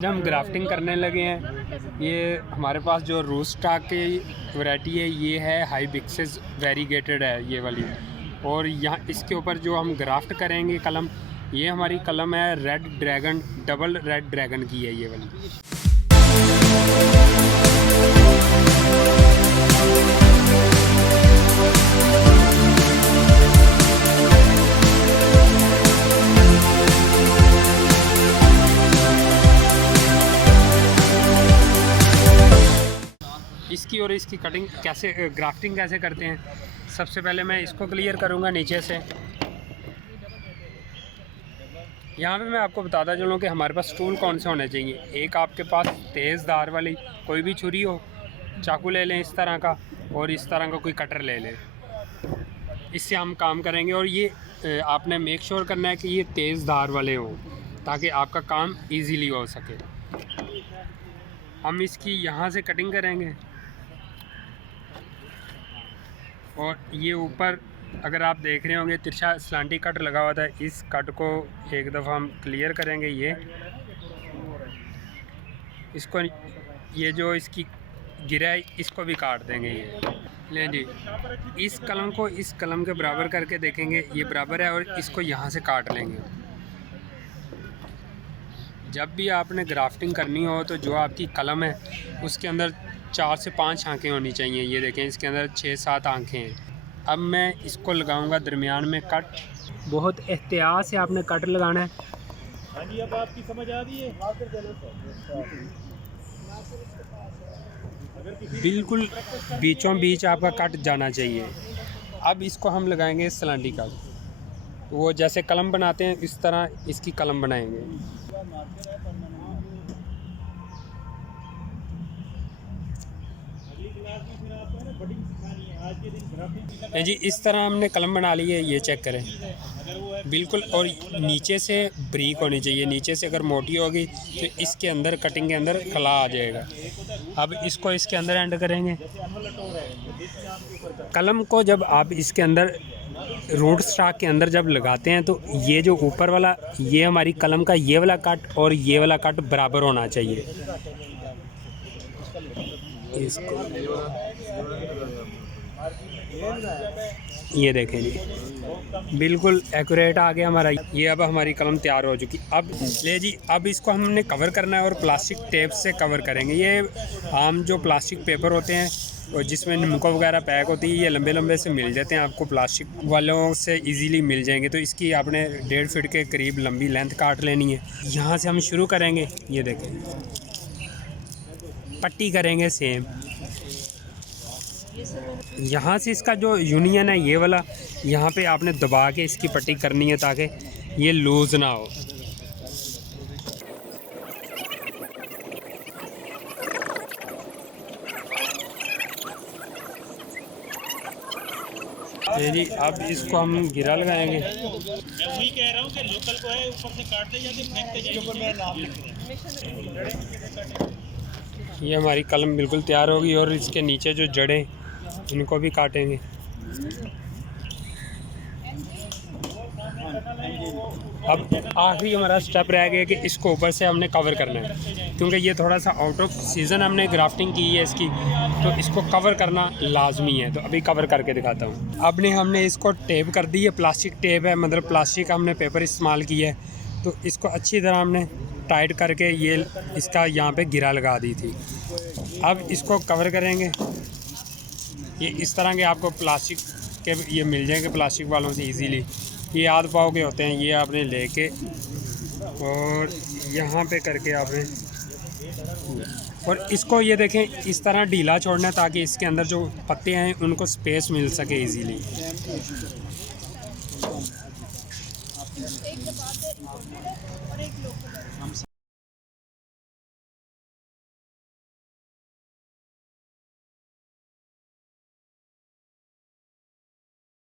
हम ग्राफ्टिंग करने लगे हैं। ये हमारे पास जो रूस स्टॉक की वैरायटी है ये है हाइबिस्कस वेरीगेटेड है ये वाली। और यहाँ इसके ऊपर जो हम ग्राफ्ट करेंगे कलम, ये हमारी कलम है red dragon, double red dragon की है ये वाली। इसकी और इसकी कटिंग कैसे, ग्राफ्टिंग कैसे करते हैं। सबसे पहले मैं इसको क्लियर करूंगा नीचे से। यहाँ पे मैं आपको बताता चलूँ कि हमारे पास टूल कौन से होने चाहिए। एक आपके पास तेज़ धार वाली कोई भी छुरी हो, चाकू ले लें इस तरह का, और इस तरह का कोई कटर ले लें। इससे हम काम करेंगे। और ये आपने मेक श्योर करना है कि ये तेज़ धार वाले हों ताकि आपका काम ईजीली हो सके। हम इसकी यहाँ से कटिंग करेंगे और ये ऊपर अगर आप देख रहे होंगे तिरछा स्लांटी कट लगा हुआ था, इस कट को एक दफ़ा हम क्लियर करेंगे। ये इसको, ये जो इसकी गिरा है इसको भी काट देंगे। ये लें जी, इस कलम को इस कलम के बराबर करके देखेंगे ये बराबर है, और इसको यहाँ से काट लेंगे। जब भी आपने ग्राफ्टिंग करनी हो तो जो आपकी कलम है उसके अंदर 4 से 5 आंखें होनी चाहिए। ये देखें इसके अंदर 6-7 आंखें हैं। अब मैं इसको लगाऊंगा दरमियान में कट। बहुत एहतियात से आपने कट लगाना है। हाँ जी, अब आपकी समझ आ रही है। बिल्कुल बीचों बीच आपका कट जाना चाहिए। अब इसको हम लगाएंगे सलांटी कट। वो जैसे कलम बनाते हैं इस तरह इसकी कलम बनाएंगे। जी इस तरह हमने कलम बना ली है, ये चेक करें बिल्कुल। और नीचे से ब्रीक होनी चाहिए। नीचे से अगर मोटी होगी तो इसके अंदर कटिंग के अंदर खला आ जाएगा। अब इसको इसके अंदर एंड करेंगे। कलम को जब आप इसके अंदर रूट स्टॉक के अंदर जब लगाते हैं तो ये जो ऊपर वाला, ये हमारी कलम का ये वाला कट और ये वाला कट बराबर होना चाहिए। इसको ये देखें जी बिल्कुल एक्यूरेट आ गया हमारा। ये अब हमारी कलम तैयार हो चुकी। अब ले जी, अब इसको हमने कवर करना है और प्लास्टिक टेप से कवर करेंगे। ये आम जो प्लास्टिक पेपर होते हैं और जिसमें नमको वगैरह पैक होती है, ये लंबे लंबे से मिल जाते हैं आपको, प्लास्टिक वालों से इजीली मिल जाएंगे। तो इसकी आपने 1.5 फीट के करीब लंबी लेंथ काट लेनी है। यहाँ से हम शुरू करेंगे। ये देखें पट्टी करेंगे सेम। यहाँ से इसका जो यूनियन है ये वाला, यहाँ पे आपने दबा के इसकी पट्टी करनी है ताकि ये लूज़ ना हो। जी अब इसको हम गिरा लगाएंगे। मैं वही कह रहा हूँ कि लोकल को है ऊपर से काटते जाते फेंकते जाएंगे। ये हमारी कलम बिल्कुल तैयार होगी। और इसके नीचे जो जड़ें इनको भी काटेंगे। अब आखिरी हमारा स्टेप रह गया कि इसको ऊपर से हमने कवर करना है, क्योंकि ये थोड़ा सा आउट ऑफ सीज़न हमने ग्राफ्टिंग की है इसकी, तो इसको कवर करना लाजमी है। तो अभी कवर करके दिखाता हूँ। अब हमने इसको टेप कर दी है, प्लास्टिक टेप है, मतलब प्लास्टिक का हमने पेपर इस्तेमाल किया है। तो इसको अच्छी तरह हमने टाइट करके ये इसका यहाँ पे गिरा लगा दी थी। अब इसको कवर करेंगे। ये इस तरह के आपको प्लास्टिक के ये मिल जाएंगे प्लास्टिक वालों से इजीली। ये आध पाव के होते हैं। ये आपने लेके और यहाँ पे करके आपने, और इसको ये देखें इस तरह ढीला छोड़ना है ताकि इसके अंदर जो पत्ते हैं उनको स्पेस मिल सके इजीली।